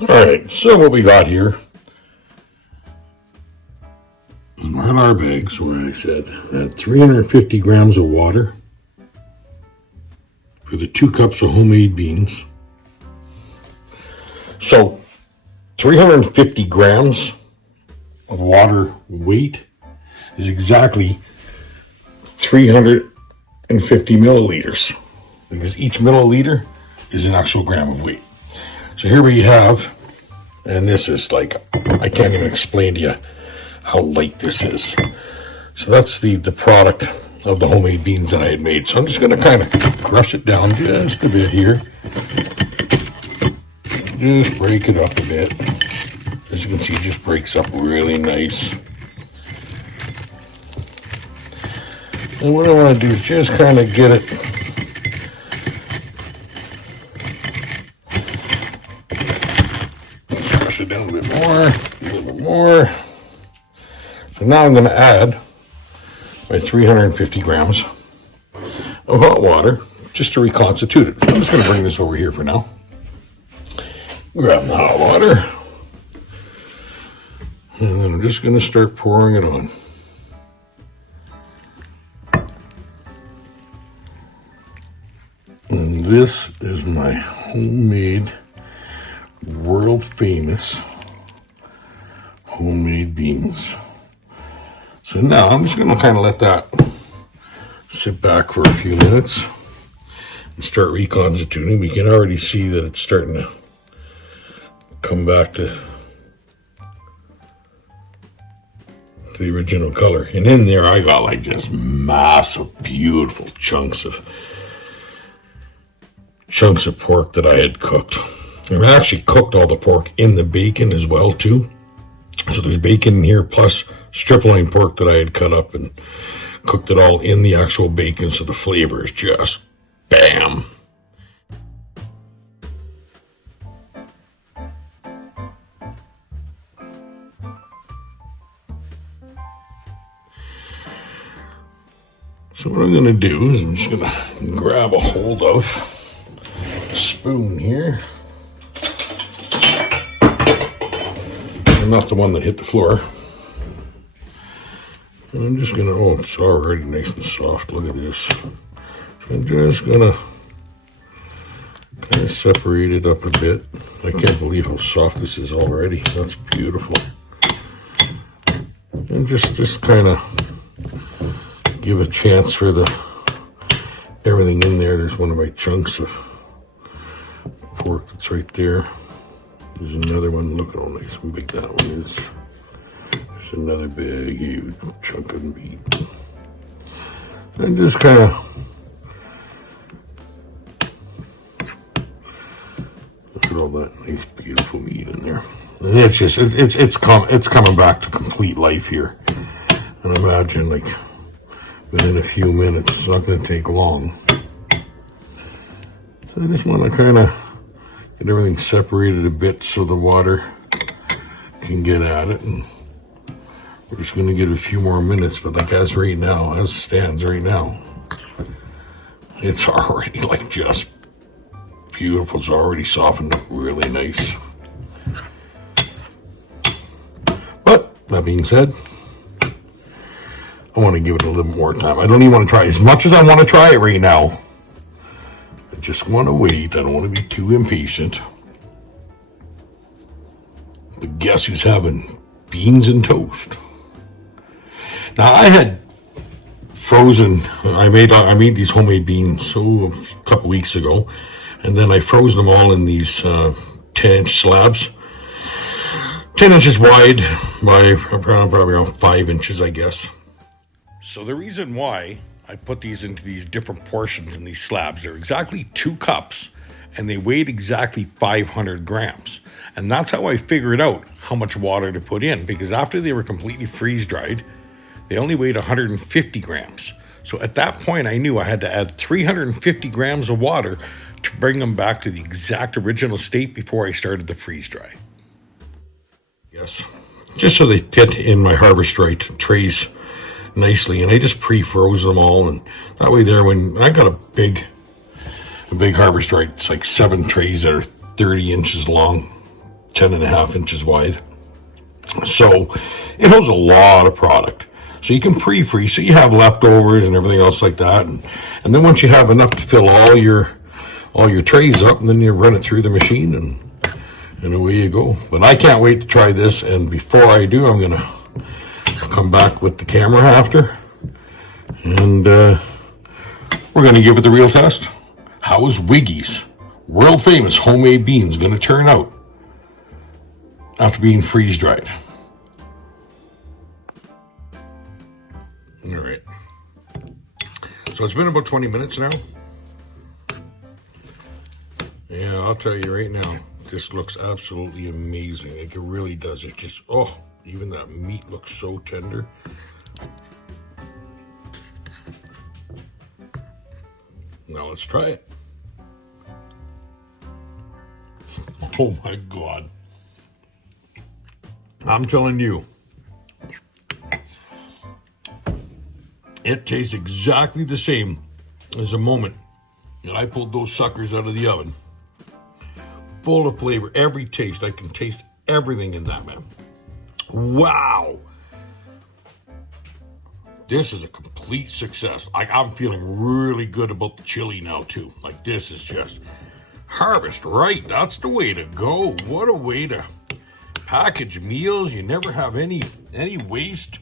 All right, so what we got here are our bags, where I said 350 grams of water for the 2 cups of homemade beans. So 350 grams of water weight is exactly 350 milliliters, because each milliliter is an actual gram of weight. So here we have, and this is like, I can't even explain to you how light this is. So that's the product of the homemade beans that I had made. So I'm just going to kind of crush it down just a bit here. Just break it up a bit. As you can see, it just breaks up really nice. And what I want to do is just kind of get it it down a bit more, a little bit more. So now I'm going to add my 350 grams of hot water just to reconstitute it. So I'm just going to bring this over here for now. Grab the hot water. And then I'm just going to start pouring it on. And this is my homemade, world famous homemade beans. So now I'm just going to kind of let that sit back for a few minutes and start reconstituting. We can already see that it's starting to come back to the original color. And in there I got like just massive, beautiful chunks of pork that I had cooked. And I actually cooked all the pork in the bacon as well too. So there's bacon in here plus strip loin pork that I had cut up and cooked it all in the actual bacon, so the flavor is just bam. So what I'm going to do is I'm just going to grab a hold of a spoon here. Not the one that hit the floor. And I'm just gonna, oh, it's already nice and soft. Look at this. So I'm just gonna kind of separate it up a bit. I can't believe how soft this is already. That's beautiful. And just kind of give a chance for everything in there. There's one of my chunks of pork that's right there. There's another one. Look how nice and big that one is. There's another big, huge chunk of meat. And just kind of look at all that nice, beautiful meat in there. And it's just it's coming back to complete life here. And imagine like within a few minutes. It's not going to take long. So I just want to kind of get everything separated a bit so the water can get at it. And we're just going to give it a few more minutes. But like as it stands right now, it's already like just beautiful. It's already softened up really nice. But that being said, I want to give it a little more time. I don't even want to try as much as I want to try it right now. I just want to wait. I don't want to be too impatient. But guess who's having beans and toast? Now I had frozen. I made these homemade beans a couple weeks ago, and then I froze them all in these 10-inch slabs, 10 inches wide by probably around 5 inches, I guess. So the reason why I put these into these different portions in these slabs, they're exactly 2 cups and they weighed exactly 500 grams. And that's how I figured out how much water to put in, because after they were completely freeze dried, they only weighed 150 grams. So at that point, I knew I had to add 350 grams of water to bring them back to the exact original state before I started the freeze dry. Yes, just so they fit in my Harvest Right trays nicely, and I just pre-froze them all, and that way there, when I got a big Harvest Right, it's like 7 trays that are 30 inches long, 10.5 inches wide. So it holds a lot of product. So you can pre-freeze, so you have leftovers and everything else like that. And then once you have enough to fill all your trays up, and then you run it through the machine, and away you go. But I can't wait to try this. And before I do, I'm going to come back with the camera after. And we're going to give it the real test. How is Wiggy's world famous homemade beans going to turn out after being freeze dried? All right. So it's been about 20 minutes now. Yeah, I'll tell you right now, this looks absolutely amazing. Like, it really does. It just, oh, even that meat looks so tender. Now let's try it. Oh my God. I'm telling you, it tastes exactly the same as the moment that I pulled those suckers out of the oven. Full of flavor, every taste. I can taste everything in that, man. Wow. This is a complete success. I'm feeling really good about the chili now too. Like, this is just harvest right. That's the way to go. What a way to package meals. You never have any waste.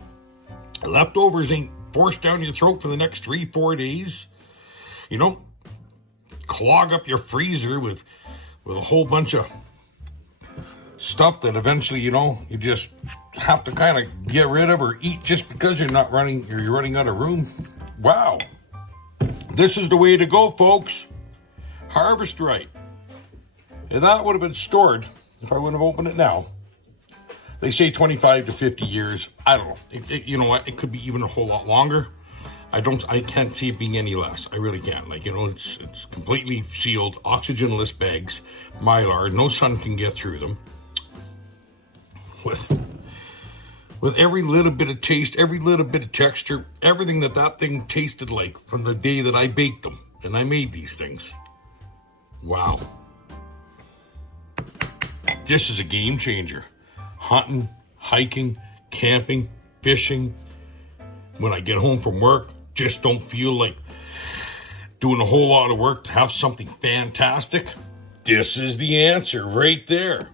Leftovers ain't forced down your throat for the next 3-4 days. You don't clog up your freezer with a whole bunch of stuff that eventually, you just have to kind of get rid of or eat just because you're running out of room. Wow. This is the way to go, folks. Harvest right. And that would have been stored if I wouldn't have opened it now. They say 25 to 50 years. I don't know. You know what? It could be even a whole lot longer. I can't see it being any less. I really can't. It's completely sealed, oxygenless bags, Mylar. No sun can get through them. With every little bit of taste, every little bit of texture, everything that thing tasted like from the day that I baked them and I made these things. Wow. This is a game changer. Hunting, hiking, camping, fishing. When I get home from work, just don't feel like doing a whole lot of work to have something fantastic. This is the answer right there.